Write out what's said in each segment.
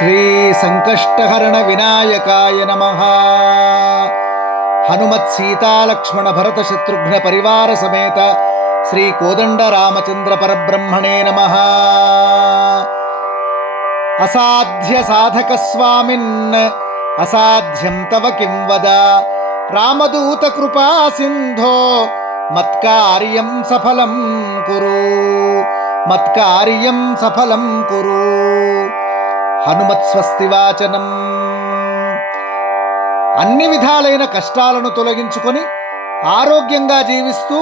శ్రీ సంకష్టహరణ వినాయకాయ నమః. హనుమత్ సీతాలక్ష్మణ భరత శత్రుఘ్న పరివార సమేత శ్రీ కోదండ రామచంద్ర పరబ్రహ్మణే నమః. అసాధ్య సాధక స్వామిన్ అసాధ్యం తవ కిం వద, రామదూత కృపా సింధో మత్కార్యం సఫలం కురు, మత్కార్యం సఫలం కురు. హనుమత్ స్వస్తివాచనం. అన్ని విధాలైన కష్టాలను తొలగించుకొని ఆరోగ్యంగా జీవిస్తూ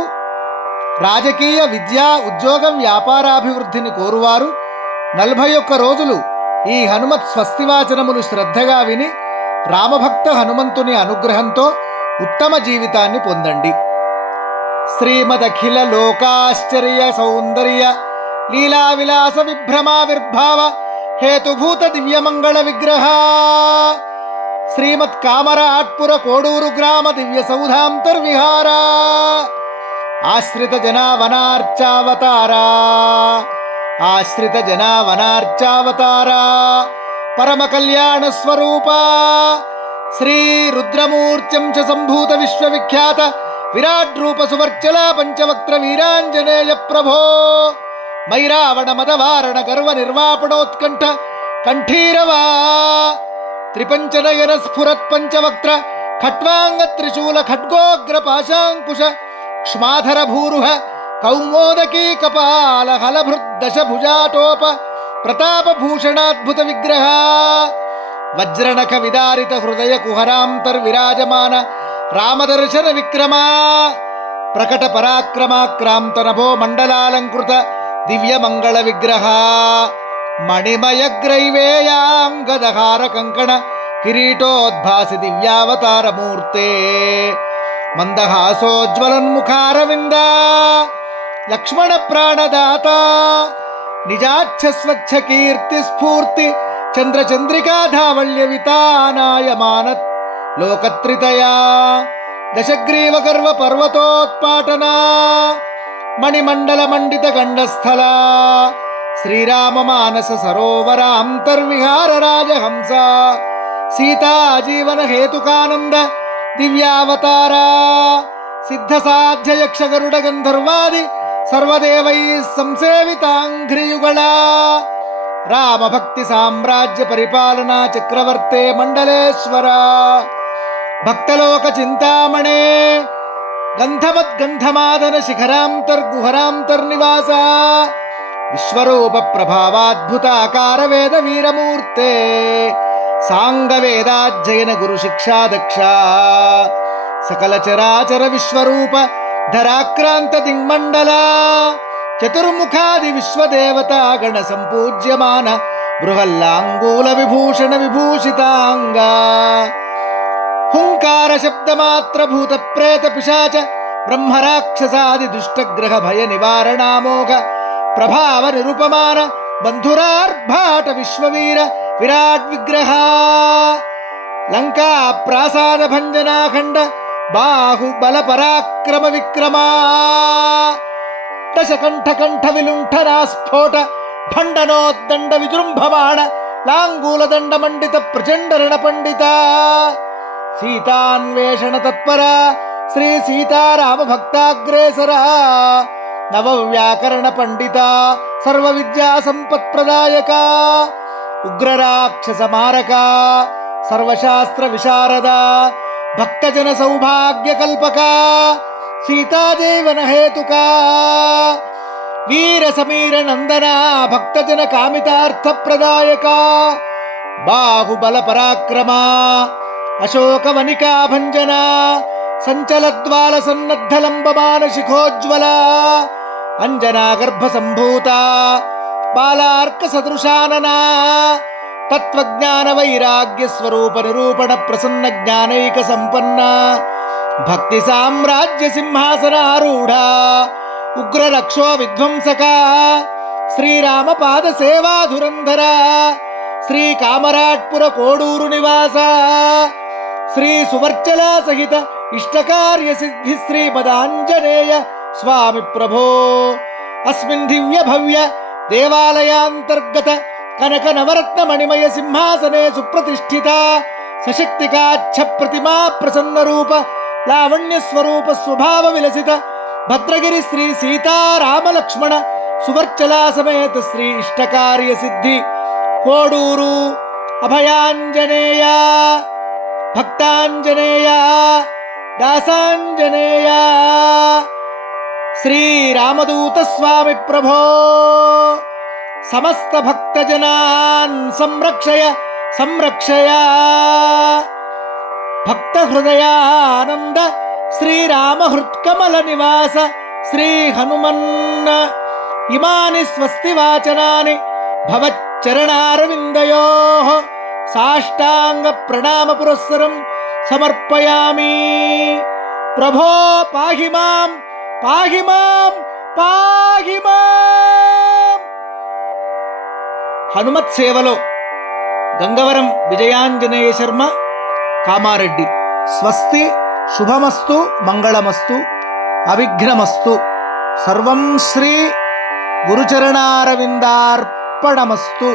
రాజకీయ విద్యా ఉద్యోగం వ్యాపారాభివృద్ధిని కోరువారు 41 రోజులు ఈ హనుమత్ స్వస్తివాచనములు శ్రద్ధగా విని రామభక్త హనుమంతుని అనుగ్రహంతో ఉత్తమ జీవితాన్ని పొందండి. శ్రీమదఖిల లోకాశ్చర్య సౌందర్య లీలా విలాస విభ్రమావిర్భావ హేతుభూత దివ్యమంగళ విగ్రహ శ్రీమత్ కామరాట్పుర కోడూరు గ్రామ దివ్య సౌధాంతర్విహార ఆశ్రిత జనావనార్చావతారా, ఆశ్రిత జనావనార్చావతారా పరమ కళ్యాణ స్వరూప శ్రీ రుద్రమూర్త్యం చ సంభూత విశ్వవిఖ్యాత విరాట్ రూప సువర్చల పంచవక్త్ర వీరాంజనేయ ప్రభో మైరావణ మదవారణ గర్వ నిర్వాపణోత్కంఠ కంఠీరవా త్రిపంచనయన స్ఫురత్ పంచవక్త్ర ఖట్వాంగ త్రిశూల ఖడ్గోగ్ర పాశాంకుశ క్ష్మాధర భూరుహ కౌమోదకీ కపాల హలభృద్దశ భుజాటోప ప్రతాప భూషణాద్భుత విగ్రహ వజ్రనఖ విదారిత హృదయ కుహరాంతర్విరాజమాన రామదర్శన విక్రమా ప్రకట పరాక్రమాక్రాంత నభో మండలాలంకృత దివ్య మంగళ విగ్రహ మణిమయ గ్రైవేయాంగదహార కంకణ కిరీటోద్భాసి దివ్యావతార మూర్తే మందహాసోజ్వలన్ముఖారవింద లక్ష్మణ ప్రాణదాత నిజాక్ష స్వచ్ఛ కీర్తి స్ఫూర్తి చంద్రచంద్రికాధావళ్య వితానాయమాన లోకత్రితయా దశగ్రీవ గర్వ పర్వతోత్పాటన మణిమండల మండిత గండస్థల శ్రీరామ మానస సరోవర అంతర్విహార రాజహంస సీతా జీవన హేతుకానంద దివ్యావతార సిద్ధ సాధ్య యక్ష గరుడ గంధర్వాది సర్వదేవై సంసేవితాంఘ్రియుగళ రామ భక్తి సామ్రాజ్య పరిపాలనా చక్రవర్తే మండలేశ్వర భక్తలోక చింతామణే గంధమద్గంధమాదన శిఖరాంతర్గుహరాంతర్నివాస విశ్వరూప ప్రభావాద్భుతాకార వేద వీరమూర్తే సాంగ వేదాధ్యయన గురు శిక్షా దక్ష సకల చరాచర విశ్వరూప ధరాక్రాంత దిగ్మండల చతుర్ముఖాది విశ్వదేవతా గణ సంపూజ్యమాన బృహల్లాంగూల విభూషణ విభూషితాంగ హుంకార శబ్దమాత్ర భూత ప్రేత పిశాచ బ్రహ్మరాక్షసాది దుష్టగ్రహ భయ నివారణామోఘ ప్రభావ నిరుపమాన బంధురార్భాట విశ్వవీర విరాట్ విగ్రహ లంకా ప్రాసాద భంజనాఖండ బాహుబల పరాక్రమ విక్రమా దశకంఠ కంఠ విలుంఠనా స్ఫోట భండనోద్దండ విజృంభమాణ లాంగూల దండ మండిత ప్రచండరణ పండిత సీతాన్వేషణ తత్పర శ్రీ సీతారామ భక్తాగ్రేసర నవవ్యాకరణ పండిత సర్వ విద్యా సంపత్ ప్రదాయక ఉగ్రరాక్షస మారక సర్వశాస్త్ర విశారద భక్తజన సౌభాగ్య కల్పక సీతాదేవన హేతుక వీర సమీర నందన భక్తజన కామితార్థ ప్రదాయక బాహుబల పరాక్రమ అశోక వనికా భంజన సంచలద్వాల సన్నద్ధ లంబమాన శిఖోజ్వల అంజనా గర్భ సంభూత బాలార్క సదృశానన తత్వజ్ఞాన వైరాగ్య స్వరూప నిరూపణ ప్రసన్న జ్ఞానైక సంపన్న భక్తి సామ్రాజ్య సింహాసనారూఢ ఉగ్ర రక్షో విధ్వంసక శ్రీరామ పాద సేవాధురంధర శ్రీ కామరాట్పుర కోడూరు నివాస శ్రీ సువర్చల సహిత ఇష్టకార్య సిద్ధి శ్రీమదాంజనేయ స్వామి ప్రభో అస్మిన్ దివ్య భవ్య దేవాలయాంతర్గత కనక నవరత్న మణిమయ సింహాసనే సుప్రతిష్ఠిత సశక్తికాచ్ఛ ప్రతిమా ప్రసన్న రూప లావణ్య స్వరూప స్వభావ విలసిత భద్రగిరి శ్రీ సీతారామ లక్ష్మణ సువర్చలా సమేత శ్రీ ఇష్టకార్య సిద్ధి కోడూరు అభయాంజనేయ భక్తాంజనేయ దాసాంజనేయ శ్రీరామదూత స్వామి ప్రభో సమస్త భక్తజనాన్ సంరక్షయ సంరక్షయ భక్త హృదయానంద శ్రీరామ హృత్కమల నివాస శ్రీ హనుమన్న ఇమాని స్వస్తి వాచనాని భవచ్చరణారవిందయో సాష్టాంగ ప్రణామ పురస్సరం సమర్పయామి. ప్రభో పాహి మాం పాహి మాం పాహి మాం. హనుమత్ సేవలో గంగవరం విజయాంజనేయ శర్మ, కామారెడ్డి. స్వస్తి, శుభమస్తు, మంగళమస్తు, అవిఘ్నమస్తు. సర్వం శ్రీ గురుచరణారవిందార్పణమస్తు.